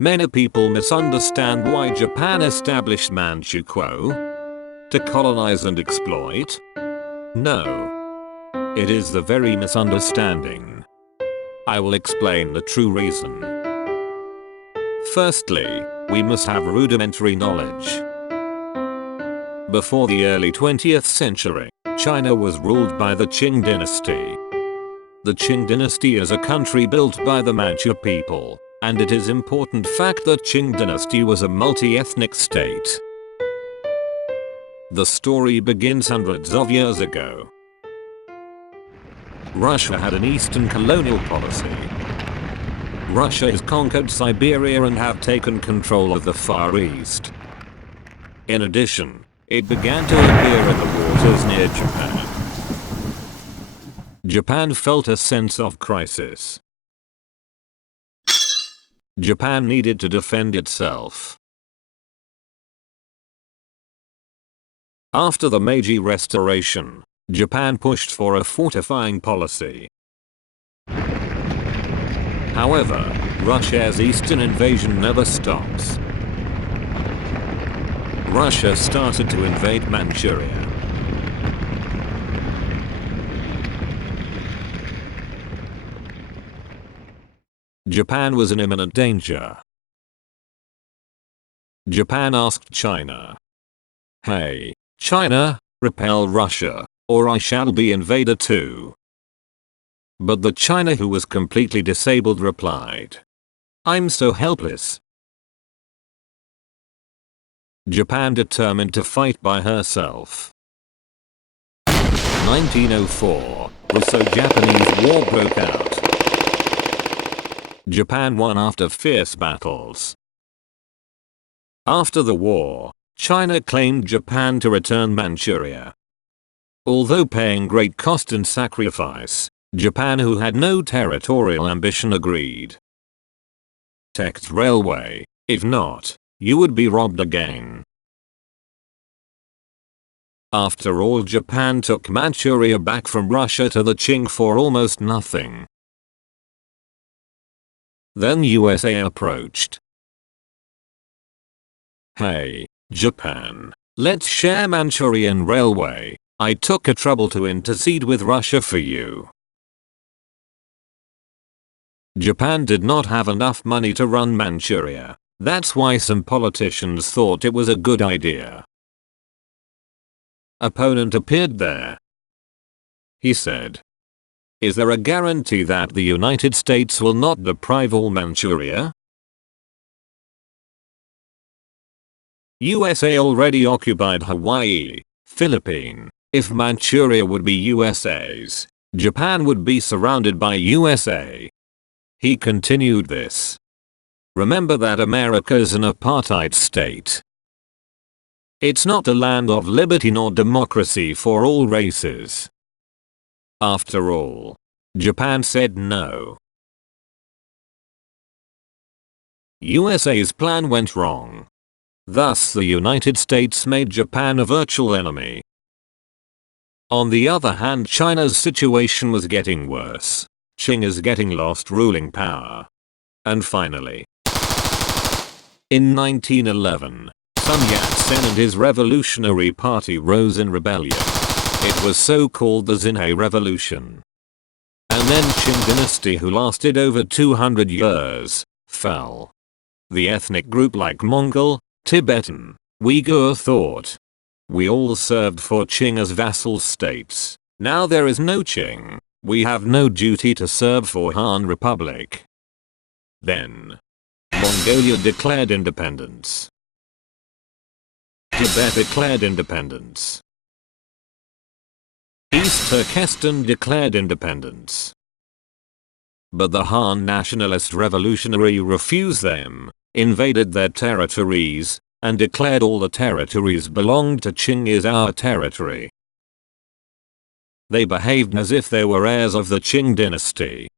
Many people misunderstand why Japan established Manchukuo to colonize and exploit. No. It is the very misunderstanding. I will explain the true reason. Firstly, we must have rudimentary knowledge. Before the early 20th century, China was ruled by the Qing dynasty. The Qing dynasty is a country built by the Manchu people, and it is important fact that Qing dynasty was a multi-ethnic state. The story begins hundreds of years ago. Russia had an eastern colonial policy. Russia has conquered Siberia and have taken control of the Far East. In addition, it began to appear in the waters near Japan. Japan felt a sense of crisis. Japan needed to defend itself. After the Meiji Restoration, Japan pushed for a fortifying policy. However, Russia's eastern invasion never stops. Russia started to invade Manchuria. Japan was in imminent danger. Japan asked China, "Hey, China, repel Russia, or I shall be invaded too." But the China who was completely disabled replied, "I'm so helpless." Japan determined to fight by herself. 1904, Russo-Japanese War broke out. Japan won after fierce battles. After the war, China claimed Japan to return Manchuria. Although paying great cost and sacrifice, Japan, who had no territorial ambition, agreed. Text railway, if not, you would be robbed again. After all, Japan took Manchuria back from Russia to the Qing for almost nothing. Then USA approached. "Hey, Japan, let's share Manchurian railway. I took a trouble to intercede with Russia for you." Japan did not have enough money to run Manchuria. That's why some politicians thought it was a good idea. Opponent appeared there. He said, "Is there a guarantee that the United States will not deprive all Manchuria? USA already occupied Hawaii, Philippines. If Manchuria would be USA's, Japan would be surrounded by USA." He continued this. "Remember that America is an apartheid state. It's not a land of liberty nor democracy for all races." After all, Japan said no. USA's plan went wrong. Thus the United States made Japan a virtual enemy. On the other hand, China's situation was getting worse. Qing is getting lost ruling power. And finally, in 1911, Sun Yat-sen and his revolutionary party rose in rebellion. It was so called the Xinhai Revolution. And then Qing dynasty, who lasted over 200 years, fell. The ethnic group like Mongol, Tibetan, Uyghur thought, "We all served for Qing as vassal states. Now there is no Qing. We have no duty to serve for Han Republic." Then, Mongolia declared independence. Tibet declared independence. East Turkestan declared independence. But the Han nationalist revolutionary refused them, invaded their territories, and declared all the territories belonged to Qing is our territory. They behaved as if they were heirs of the Qing dynasty.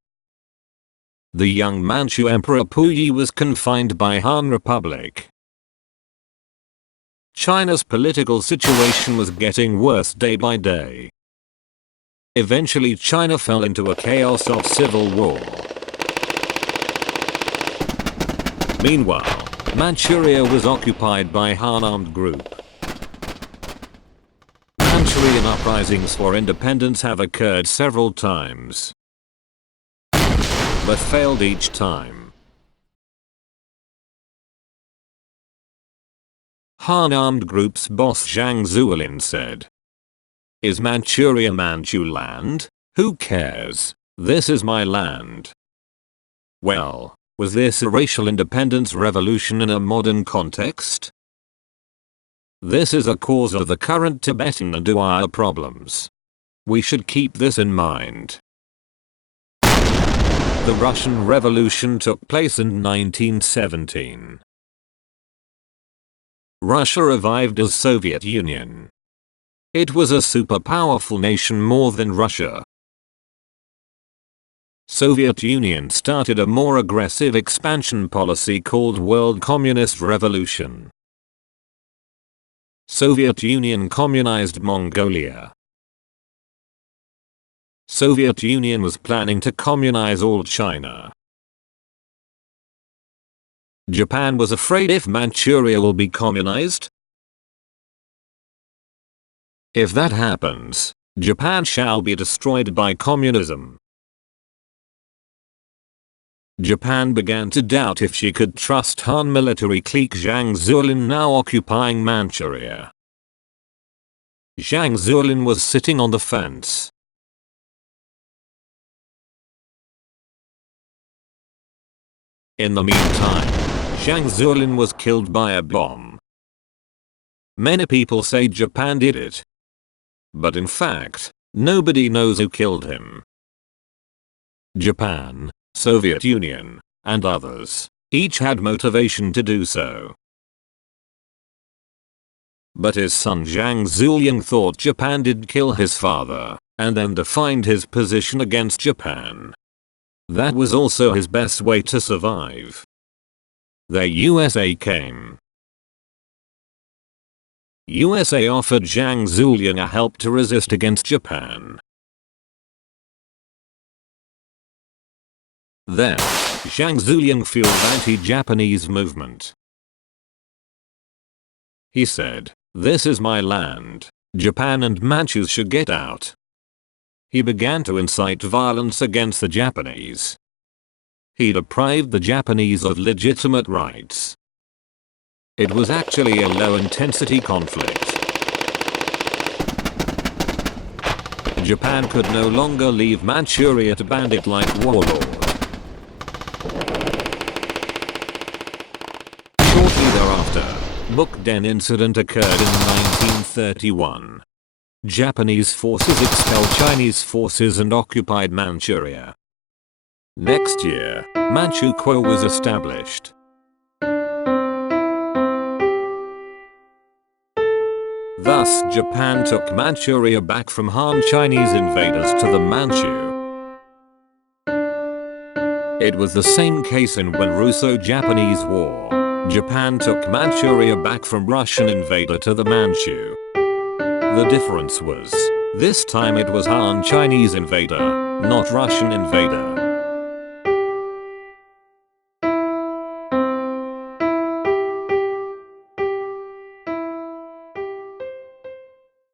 The young Manchu Emperor Puyi was confined by Han Republic. China's political situation was getting worse day by day. Eventually China fell into a chaos of civil war. Meanwhile, Manchuria was occupied by Han armed group. Manchurian uprisings for independence have occurred several times, but failed each time. Han armed group's boss Zhang Zuolin said, "Is Manchuria Manchu land? Who cares? This is my land." Well, was this a racial independence revolution in a modern context? This is a cause of the current Tibetan and Uyghur problems. We should keep this in mind. The Russian Revolution took place in 1917. Russia revived as Soviet Union. It was a super powerful nation more than Russia. Soviet Union started a more aggressive expansion policy called World Communist Revolution. Soviet Union communized Mongolia. Soviet Union was planning to communize all China. Japan was afraid if Manchuria will be communized. If that happens, Japan shall be destroyed by communism. Japan began to doubt if she could trust Han military clique Zhang Zuolin now occupying Manchuria. Zhang Zuolin was sitting on the fence. In the meantime, Zhang Zuolin was killed by a bomb. Many people say Japan did it, but in fact, nobody knows who killed him. Japan, Soviet Union, and others, each had motivation to do so. But his son Zhang Zuolin thought Japan did kill his father, and then defined his position against Japan. That was also his best way to survive. The USA came. USA offered Zhang Zuolin a help to resist against Japan. Then, Zhang Zuolin fueled anti-Japanese movement. He said, "This is my land. Japan and Manchus should get out." He began to incite violence against the Japanese. He deprived the Japanese of legitimate rights. It was actually a low-intensity conflict. Japan could no longer leave Manchuria to bandit-like warlords. Shortly thereafter, Mukden incident occurred in 1931. Japanese forces expelled Chinese forces and occupied Manchuria. Next year, Manchukuo was established. Thus, Japan took Manchuria back from Han Chinese invaders to the Manchu. It was the same case in when Russo-Japanese War. Japan took Manchuria back from Russian invader to the Manchu. The difference was, this time it was Han Chinese invader, not Russian invader.